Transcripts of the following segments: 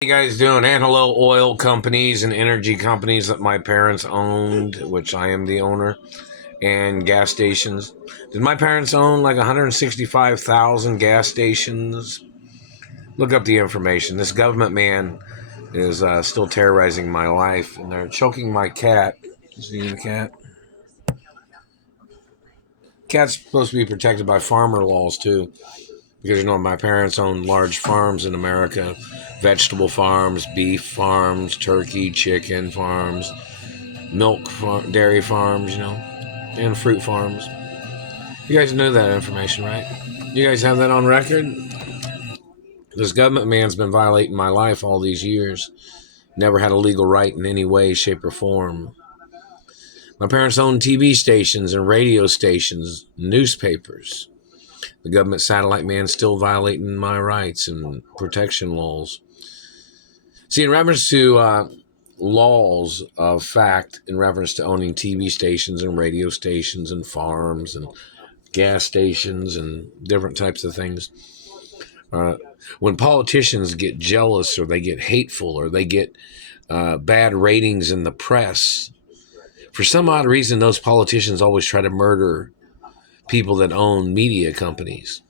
You guys doing? And hello, oil companies and energy companies that my parents owned, which I am the owner, and gas stations. Did my parents own like 165,000 gas stations? Look up the information. This government man is still terrorizing my life, and they're choking my cat. See the cat? Cat's supposed to be protected by farmer laws too, because my parents owned large farms in America, vegetable farms, beef farms, turkey, chicken farms, dairy farms, and fruit farms. You guys know that information, right? You guys have that on record? This government man's been violating my life all these years. Never had a legal right in any way, shape, or form. My parents owned TV stations and radio stations, newspapers. The government satellite man's still violating my rights and protection laws. See, in reference to laws of fact, in reference to owning TV stations and radio stations and farms and gas stations and different types of things. Uh, when politicians get jealous or they get hateful or they get bad ratings in the press, for some odd reason, those politicians always try to murder people that own media companies.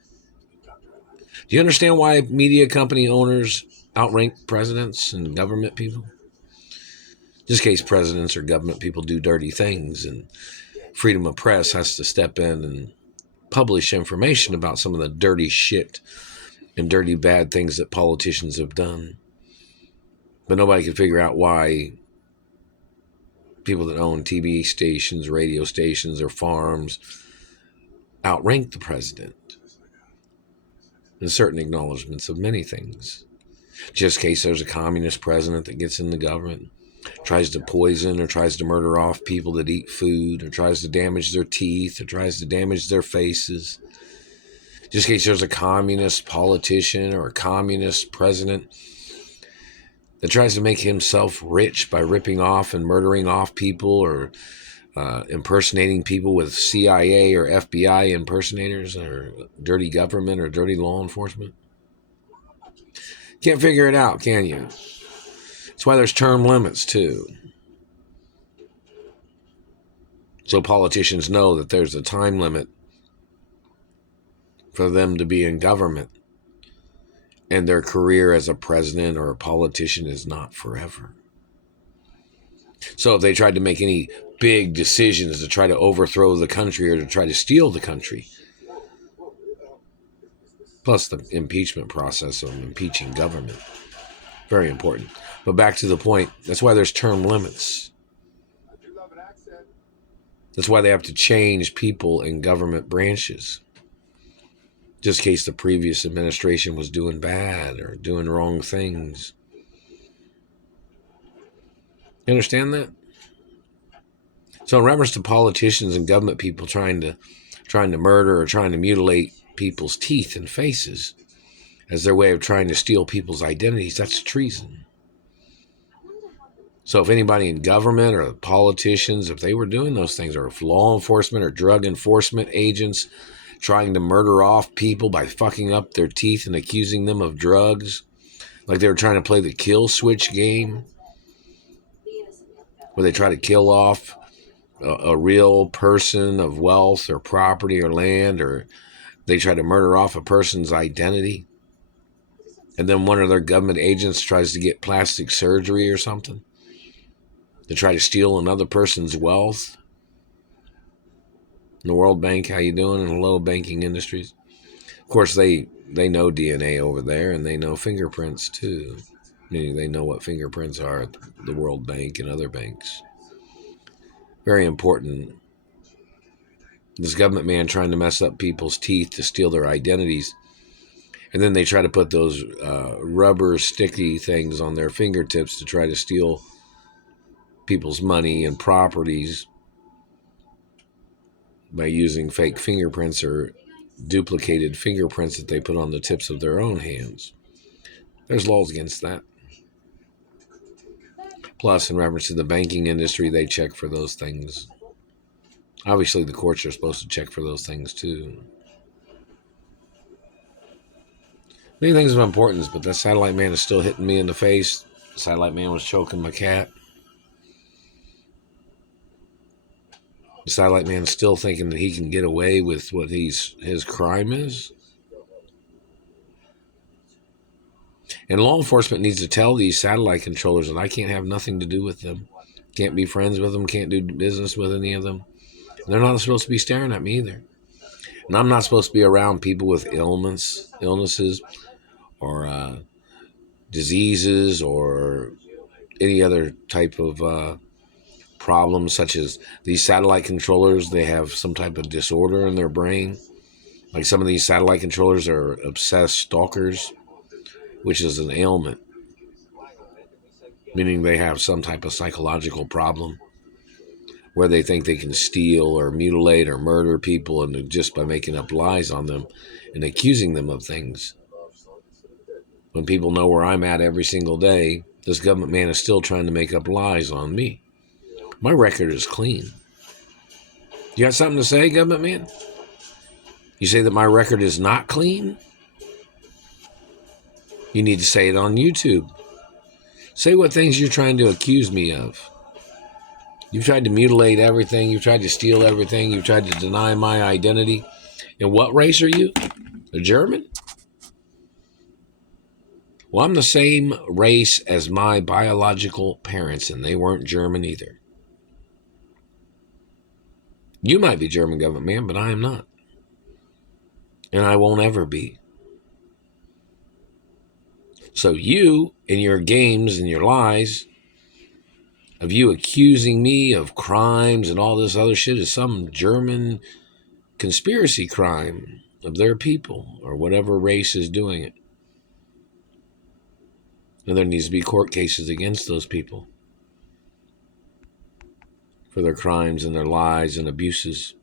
Do you understand why media company owners outrank presidents and government people? Just in case presidents or government people do dirty things, and freedom of press has to step in and publish information about some of the dirty shit and dirty bad things that politicians have done. But nobody can figure out why people that own TV stations, radio stations, or farms outrank the president in certain acknowledgments of many things. Just in case there's a communist president that gets in the government, tries to poison or tries to murder off people that eat food, or tries to damage their teeth, or tries to damage their faces. Just in case there's a communist politician or a communist president that tries to make himself rich by ripping off and murdering off people, or impersonating people with CIA or FBI impersonators, or dirty government or dirty law enforcement. Can't figure it out, can you? That's why there's term limits too. So politicians know that there's a time limit for them to be in government, and their career as a president or a politician is not forever. So if they tried to make any big decisions to try to overthrow the country or to try to steal the country, plus the impeachment process of impeaching government, very important. But back to the point, that's why there's term limits. That's why they have to change people in government branches, just in case the previous administration was doing bad or doing wrong things. You understand that? So in reference to politicians and government people trying to murder or trying to mutilate people's teeth and faces as their way of trying to steal people's identities, that's treason. So if anybody in government or politicians, if they were doing those things, or if law enforcement or drug enforcement agents trying to murder off people by fucking up their teeth and accusing them of drugs, like they were trying to play the kill switch game, where they try to kill off a real person of wealth or property or land, or they try to murder off a person's identity, and then one of their government agents tries to get plastic surgery or something to try to steal another person's wealth. In the World Bank, how you doing? In hello, banking industries. Of course, they know DNA over there, and they know fingerprints too. Meaning they know what fingerprints are at the World Bank and other banks. Very important. This government man trying to mess up people's teeth to steal their identities. And then they try to put those rubber sticky things on their fingertips to try to steal people's money and properties by using fake fingerprints or duplicated fingerprints that they put on the tips of their own hands. There's laws against that. Plus, in reference to the banking industry, they check for those things. Obviously, the courts are supposed to check for those things too. Many things of importance, but that satellite man is still hitting me in the face. The satellite man was choking my cat. The satellite man's still thinking that he can get away with what his crime is. And law enforcement needs to tell these satellite controllers that I can't have nothing to do with them. Can't be friends with them, can't do business with any of them. And they're not supposed to be staring at me either. And I'm not supposed to be around people with illnesses, or diseases, or any other type of problems, such as these satellite controllers. They have some type of disorder in their brain. Like some of these satellite controllers are obsessed stalkers, which is an ailment, meaning they have some type of psychological problem where they think they can steal or mutilate or murder people, and just by making up lies on them and accusing them of things. When people know where I'm at every single day, this government man is still trying to make up lies on me. My record is clean. You got something to say, government man? You say that my record is not clean? You need to say it on YouTube. Say what things you're trying to accuse me of. You've tried to mutilate everything. You've tried to steal everything. You've tried to deny my identity. And what race are you? A German? Well, I'm the same race as my biological parents, and they weren't German either. You might be German, government man, but I am not. And I won't ever be. So you, in your games and your lies, of you accusing me of crimes and all this other shit, is some German conspiracy crime of their people or whatever race is doing it. And there needs to be court cases against those people for their crimes and their lies and abuses.